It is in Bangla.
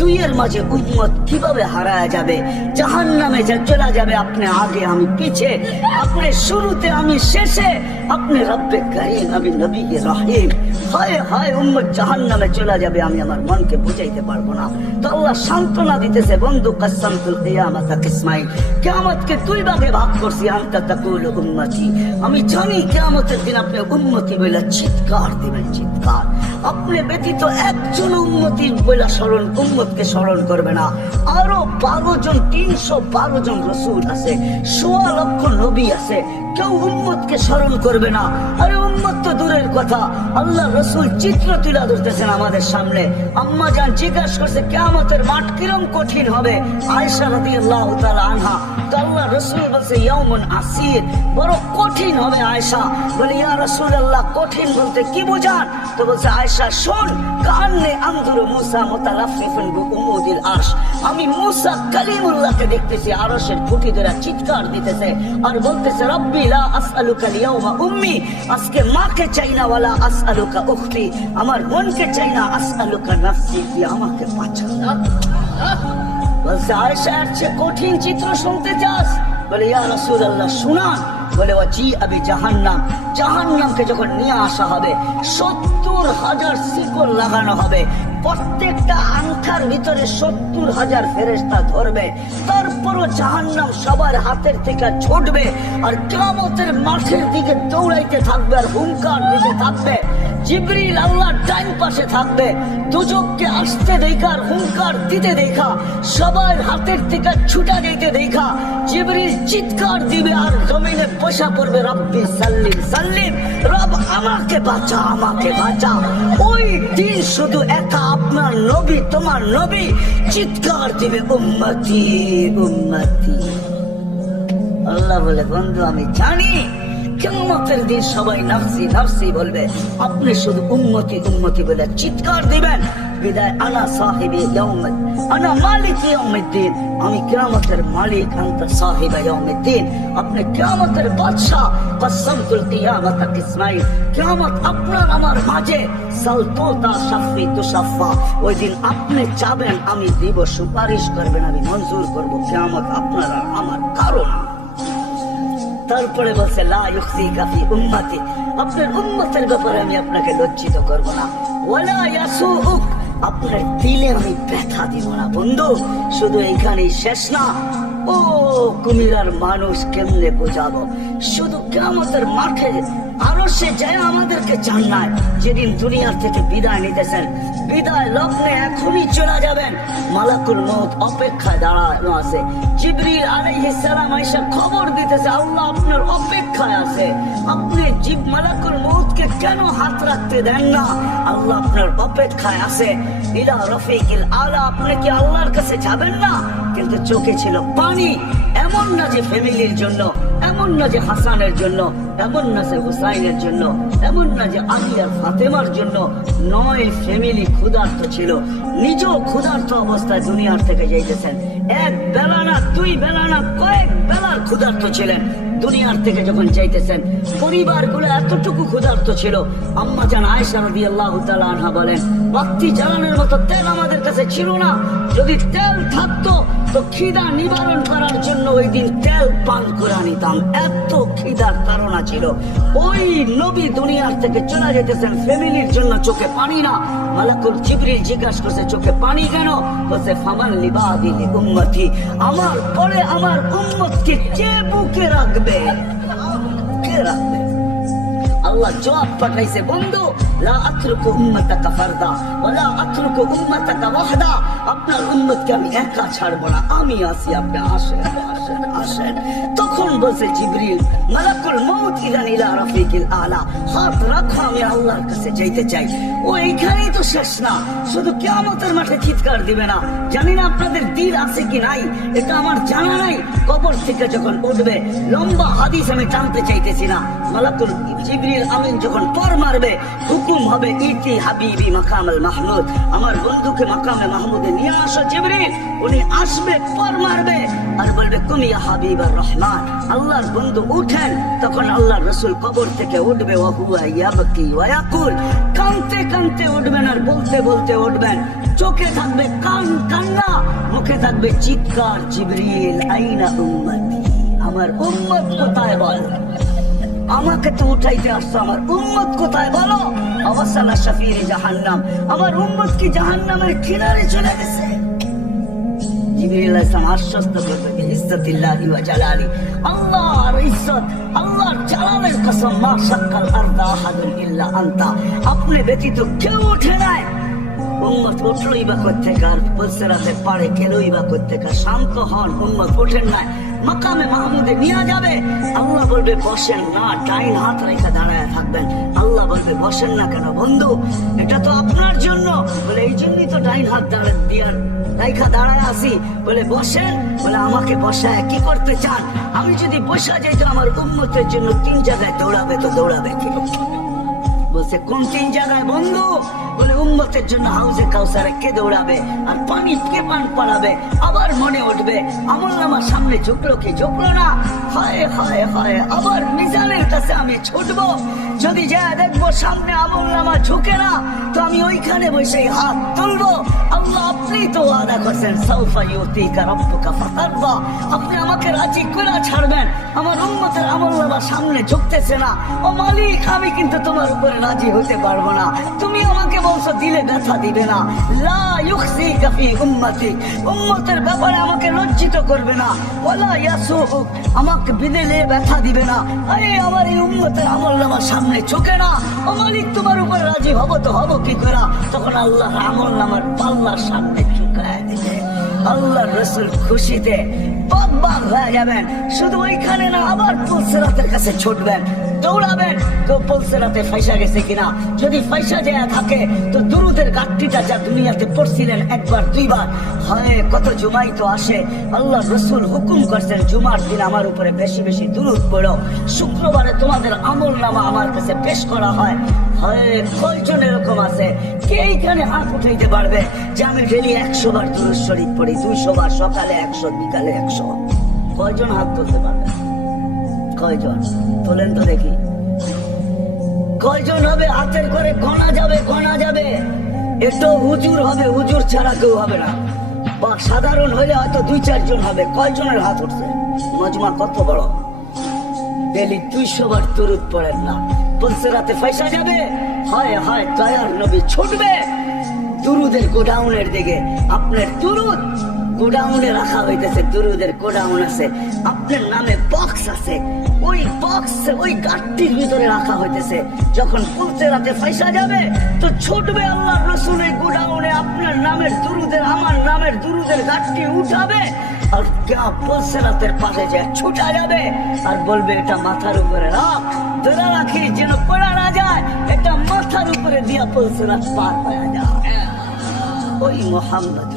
দুইয়ের মাঝে উম্মত কিভাবে হারায় যাবে, জাহান্নামে চলে যাবে। আপনি আগে আমি পিছে, আপনি শুরুতে আমি শেষে, আপনি রব্বে কারীম আমি নবী রহিম। হায় হায় উম্মত জাহান্নামে চলে যাবে, আমি আমার মনকে বুঝাইতে পারবো না। তো আল্লাহ সান্ত্বনা দিতেছে, বন্ধু কাসসামতুল কিয়ামাতা কিসমাইন, কিয়ামতকে দুই ভাগে ভাগ করছি। আনতা তাকুলু উম্মতি, আমি জানি কিয়ামতের দিন আপনি উম্মতি বলে চিৎকার দিবেন, চিৎকার। আপনি ব্যতীত একজন উম্মতি বলে উম্মতকে স্মরণ করবে না। আরো 12 জন, 312 জন রসুল আছে, 1.5 লক্ষ নবী আছে, কেউ উম্মতকে স্মরণ করবে না। আরে উম্মত তো দূরের কথা, আল্লাহ রসুল চিত্র তুলে ধরতেছেন আমাদের সামনে। আম্মা জান জিজ্ঞাসা করছে কিয়ামতের মাঠ কিরম কঠিন হবে। আয়েশা রাদিয়াল্লাহু তাআলা আনহা, তো আল্লাহ রসুল বলছে ইয়াউমুন আসির, বড় কঠিন হবে। আয়েশা বলে ইয়া রাসূলুল্লাহ কঠিন বলতে কি বুঝান? তো বলছে আয়েশা শোন, কান্নে আনজুরু মুসা মুতালাফফিফুন বিউমুদিল আরশ, আমি মুসা কালিমুল্লাহকে দেখতেছি আরশের খুঁটি ধরে চিৎকার দিতেছে আর বলতেছে রব্বি লা আসআলুকা লিয়াউমা উম্মি, আজকে মাকে চাই না, ওয়ালা আসআলুকা উখতি, আমার বোনকে চাই না, আসআলুকা নাফসি, কি আমাকে বাঁচা। বলছে আয়েশা এর চেয়ে কঠিন চিত্র শুনতে চাস? বলে ইয়া রাসূলুল্লাহ শুনান। বলে ওয়াজি আবি জাহান্নাম, জাহান্নামকে যখন নিয়ে আসা হবে 70,000 শিকল লাগানো হবে, প্রত্যেকটা আংখার ভিতরে 70,000 ফেরেশতা ধরবে, তারপরও জাহান্নাম সবার হাতের থেকে ছুটবে আর কিয়ামতের মাঠের দিকে দৌড়াইতে থাকবে আর হুঙ্কার দিতে থাকবে। জিবরিল আল্লাহর ডান পাশে থাকবে, দুজককে আসতে দেখা আর হুঙ্কার দিতে দেখা, সবার হাতের থেকে ছুটা দিতে দেখা জিবরিল চিৎকার দিবে আর জমিনে বসা পড়বে রব্বি সাল্লিম সাল্লিম, রব আমাকে বাঁচা, আমাকে বাঁচা। ওই দিন শুধু একা আপনার নবী, তোমার নবী চিৎকার দিবে উম্মতি উম্মতি। আল্লাহ বলে বন্ধু আমি জানি কিয়ামতের দিন সবাই নাফসি নাফসি বলবে, আপনি শুধু উম্মতি উম্মতি বলে চিৎকার দিবেন। বিদায় আনা সাহিবি ইয়াউমিদ, আনা মালিক ইয়াউমিদ্দিন, আমি কিয়ামতের মালিক, আনতা সাহিবা ইয়াউমিদ্দিন, আপনি কিয়ামতের বাদশা। কাসসামতুল কিয়ামাতা কিসমাইন, কিয়ামত আপনার আমার মাঝে, সালতুতা শাফি তুশাফা, ওই দিন আপনি চাবেন আমি দিব, সুপারিশ করবেন আমি মঞ্জুর করব, কিয়ামত আপনার আর আমার কারণ। তারপরে বলছে লা ইউখজিকা ফি উম্মতি, আপনার উম্মতের ব্যাপারে আমি আপনাকে লজ্জিত করব না। ওয়ালা ইয়াসুউক, আপনার দিলে আমি ব্যথা দিব না। বন্ধু শুধু এইখানেই শেষ না, ও কুমিরার মানুষ কেমনে বোঝাবো, শুধু কিয়ামতের মাঠে আরো সে যায় আমাদেরকে জান্নাত, যেদিন দুনিয়ার থেকে বিদায় নিতেছেন, বিদায় লগ্নে এখনই চলে যাবেন, মালাকুল মউত অপেক্ষায় দাঁড়ানো আছে। জিবরিল আলাইহিস সালাম আয়েশা খবর দিতেছে আল্লাহ আপনার অপেক্ষায় আছে, আপনি মালাকুল মউতকে কেন হাত রাখতে দেন না? আল্লাহ আপনার অপেক্ষায় আছে। ইলা রফিকিল আলা, আপনি কি আল্লাহর কাছে যাবেন না? কিন্তু চোখে ছিল পানি। এমন না যে ফ্যামিলির জন্য, এমন না যে হাসানের জন্য, এমন না যে হুসাইনের জন্য, এমন না যে আলী আর ফাতেমার জন্য, 9 ফ্যামিলি ক্ষুধার্ত ছিল, নিজেও ক্ষুধার্ত অবস্থায় দুনিয়ার থেকে যাইতেছেন। এক বেলা না, 2 বেলা না, কয়েক বেলার ক্ষুধার্ত ছিলেন। দুনিয়ার থেকে যখন যাইতেছেন পরিবারগুলো এতটুকু ক্ষুধার্ত ছিল। আম্মা জান আয়েশা রাদিয়াল্লাহু তাআলা আনহা বলেন বাতি জ্বালানোর মতো তেল আমাদের কাছে ছিল না, যদি তেল থাকতো তো খিদা নিবারণ করার জন্য ওই দিন তেল পান করে নিতাম, এত খিদার তাড়না ছিল। ওই নবী দুনিয়ার থেকে চলে যেতেছেন, ফ্যামিলির জন্য চোখে পানি না। মালাকুল জিবরিল জিজ্ঞাসা করছে চোখে পানি কেন? বলছে ফামান লিবাদি উম্মতি, আমার পরে আমার উম্মতকে কে বুকে রাখবে, কে রাখবে? আল্লাহ জবাব পাঠাইছে বন্ধু লা আতরুকু উম্মাতাকা ফারদা ওয়া লা আতরুকু উম্মাতাকা ওয়াহদা, আপনার উম্মতকে আমি একা ছাড়বো না, আমি আছি, আপনি আসেন আসেন আসেন। তখন বলছে জিবরিল মালাকুল মউত ইদান ইলা রাফিকিল আলা, হাত রাখো আমি আল্লাহর কাছে যাইতে চাই। ও এইখানেই তো শেষ না, শুধু কিয়ামতের মাঠে চিৎকার দিবে না। জানি না আপনাদের দিল আছে কি নাই, এটা আমার জানা নাই। কবর থেকে যখন উঠবে, লম্বা হাদিস আমি টানতে চাইতেছি না, মালাকুল জিবরিল আমিন যখন পর মারবে হুকুম হবে ইতি হাবিবি মাকামাল মাহমুদ, আমার বন্ধুকে মাকামে মাহমুদে নিয়ে আসো। জিবরিল উনি আসবে, পর মারবে আর বলবে কুম ইয়া হাবিবার রহমান, আল্লাহর বন্ধু উঠেন। তখন আল্লাহর রাসূল কবর থেকে উঠবে, ওয়া হুয়া ইয়াবকি ওয়া ইয়াকুল, কাঁদতে কাঁদতে উঠবেন আর বলতে বলতে উঠবেন, চোখে থাকবে কান্না, মুখে থাকবে চিৎকার, জিবরিল আইনা উম্মতি, আমার উম্মত কোথায় বল? আমাকে তো উঠাইতে আসছো, আমার উম্মত কোথায় বলো? অবসালা শাফিরে জাহান্নাম, আমার উম্মত কি জাহান্নামের কিনারে চলে গেছে? জিবরিল আলাইহিস সালাম আশ্বস্ত করবে ইজ্জতিল্লাহি ওয়া জালালি, আল্লাহর ইজ্জত, আল্লাহর জালালের কসম, মা শাক্কাল আরদা আহাদুন ইল্লা আনতা, আপনি ব্যতীত কেউ ওঠে নাই। উম্মত উঠলোই বা কোত্থেকে? আর পুলসিরাতের পাড়ে গেলোই বা কোত্থেকে? শান্ত হন, উম্মত ওঠেন নাই। মাকামে মাহমুদে নিয়ে যাবে, আল্লাহ বলবে বসেন না, ডাইন হাত রেখে দাঁড়ায় থাকবেন। আল্লাহ বলবে বসেন না কেন বন্ধু? এটা তো আপনার জন্য। বলে এই জন্যই তো ডাইন হাত রেখা দাঁড়ায় আসি। বলে বসেন। বলে আমাকে বসায় কি করতে চান? আমি যদি বসা যাই তো আমার উম্মতের জন্য 3 জায়গায় দৌড়াবে, তো দৌড়াবে কি? বলছে কোন 3 জায়গায় বন্ধু? বলে উম্মতের জন্য হাউজে কাউসারে কে দৌড়াবে, আর পানি কে পান পড়াবে। আবার মনে উঠবে আমলনামার সামনে ঝুঁকলো কি ঝুঁকলো না, হায় হায় হায়, আবার মিজানের কাছে আমি ছুটবো। যদি যা দেখবো সামনে আমলনামা ঝুঁকে না, তো আমি ওইখানে বসে হাত তুলবো। আল্লাহ আপনি তো ওয়াদা করছেন সাউফা ইউতিকা রাব্বুকা ফাতারদা, আপনি আমাকে রাজি করে ছাড়বেন। আমার উম্মতের আমলনামা সামনে ঝুঁকতেছে না, ও মালিক আমি কিন্তু তোমার উপরে রাজি হতে পারবো না। তুমি আমাকে বলছো দিলে ব্যথা দিবে না, লা ইউখজিকা ফি উম্মতি, উম্মতের ব্যাপারে আমাকে লজ্জিত করবে না, ওয়ালা ইয়াসুক, আমাকে বিদেলে ব্যথা দিবে না। আরে আমার এই উম্মতের আমলনামা সামনে ঝুঁকে না, ও মালিক তোমার উপরে রাজি হব তো হব কি করে? তখন আল্লাহর আমলনামার পাল্লার সামনে ঝুঁকায় দিবে। আল্লাহ রসুল খুশিতে বাগ হয়ে যাবেন। শুধু ওইখানে না, আবার পুলসিরাতের কাছে ছুটবেন, দৌড়াবেন। তো পুলসিরাতে ফাইসা গেছে কিনা, যদি ফাইসা যায় থাকে তো দুরুদের গাঠটিটা যা দুনিয়াতে পড়ছিলেন একবার 2 বার, হয় কত জুমাই তো আসে। আল্লাহ রসুল হুকুম করছেন জুমার দিন আমার উপরে বেশি বেশি দুরুদ পড়ো, শুক্রবারে তোমাদের আমলনামা আমার কাছে পেশ করা হয়। কয়জন এরকম আছে কে এইখানে হাত উঠাইতে পারবে যে আমি ডেলি 100 বার দুরূদ শরীফ পড়ি, 200 বার, সকালে 100, বিকালে 100? কয়জন হাত তুলতে পারবে? কয়জন তোলেন তো দেখি? কয়জন হবে? হাতের করে গোনা যাবে, গোনা যাবে। একটু হুজুর হবে, হুজুর ছাড়া কেউ হবে না, বা সাধারণ হইলে হয়তো 2-4 জন হবে। কয়জনের হাত উঠছে? মজমা কত বড়? ডেলি 200 বার দুরূদ পড়েন না, পুলসিরাতে ফাইসা যাবে। হয় হয় দয়ার নবী ছুটবে দুরুদের গোডাউনের দিকে। আপনার দুরুদ গোডাউনে রাখা হইতেছে, দুরুদের গোডাউন আছে, আপনার নামে বক্স আছে, ওই বক্স ওই গাঠটির ভিতরে রাখা হইতেছে। যখন পুলসিরাতে ফাইসা যাবে তো ছুটবে আল্লাহর রাসূলের গোডাউনে, আপনার নামের দুরুদের, আমার নামের দুরুদের গাঠটি উঠাবে, আর পুলসিরাতের পাশে যে ছুটা যাবে আর বলবে এটা মাথার উপরে রাখ, ধরে রাখি যেন পড়া না যায়, এটা মাথার উপরে দিয়া পুলসিরাত পার হয়ে যায়। ওই মুহাম্মদ